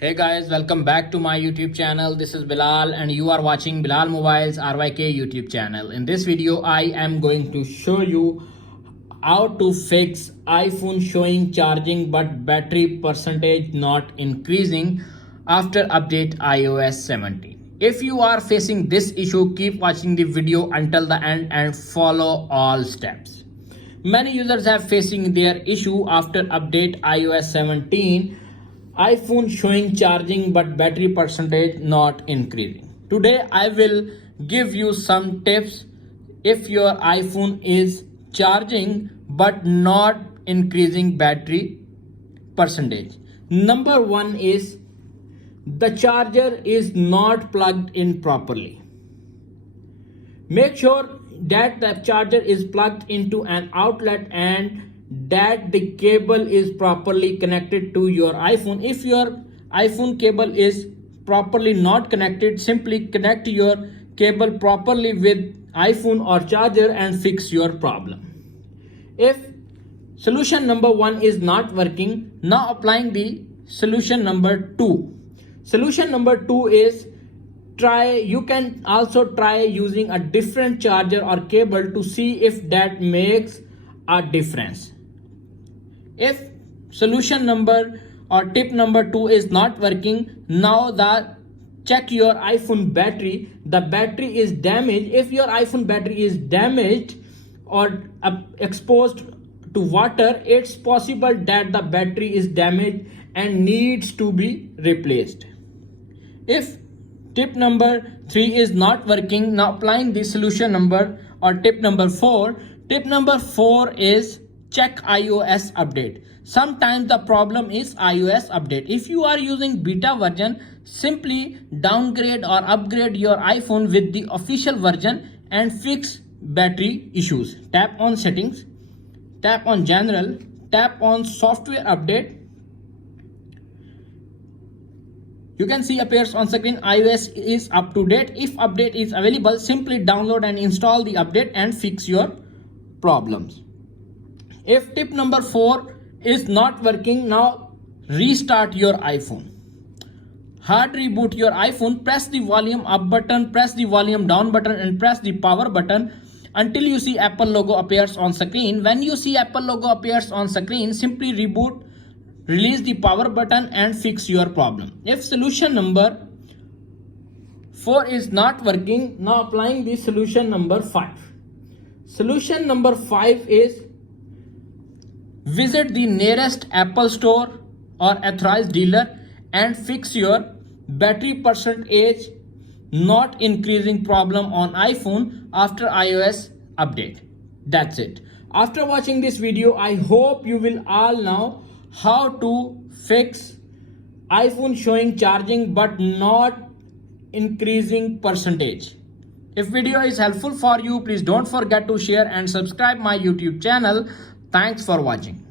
Hey guys, welcome back to my YouTube channel. This is Bilal and you are watching Bilal Mobiles RYK YouTube channel. In this video, I am going to show you how to fix iPhone showing charging but battery percentage not increasing after update iOS 17. If you are facing this issue, keep watching the video until the end and follow all steps. Many users are facing their issue after update iOS 17. iPhone showing charging but battery percentage not increasing. Today I will give you some tips if your iPhone is charging but not increasing battery percentage. Number one is the charger is not plugged in properly. Make sure that the charger is plugged into an outlet and that the cable is properly connected to your iPhone. If your iPhone cable is properly not connected, simply connect your cable properly with iPhone or charger and fix your problem. If solution number one is not working, now applying the solution number two. Solution number two is you can also try using a different charger or cable to see if that makes a difference. If solution number or tip number two is not working, now check your iPhone battery. The battery is damaged. If your iPhone battery is damaged or exposed to water, it's possible that the battery is damaged and needs to be replaced. If tip number three is not working, now applying the solution number or tip number four. Tip number four is check iOS update. Sometimes the problem is iOS update. If you are using beta version, simply downgrade or upgrade your iPhone with the official version and fix battery issues. Tap on settings, tap on general, tap on software update. You can see appears on screen iOS is up to date. If update is available, simply download and install the update and fix your problems. If tip number four is not working, now restart your iPhone. Hard reboot your iPhone, press the volume up button, press the volume down button and press the power button until you see Apple logo appears on screen. When you see Apple logo appears on screen, simply reboot, release the power button and fix your problem. If solution number 4 is not working, now applying the solution number 5. Solution number 5 is visit the nearest Apple store or authorized dealer and fix your battery percentage not increasing problem on iPhone after iOS update. That's it. After watching this video, I hope you will all know how to fix iPhone showing charging but not increasing percentage. If video is helpful for you, please don't forget to share and subscribe my YouTube channel. Thanks for watching.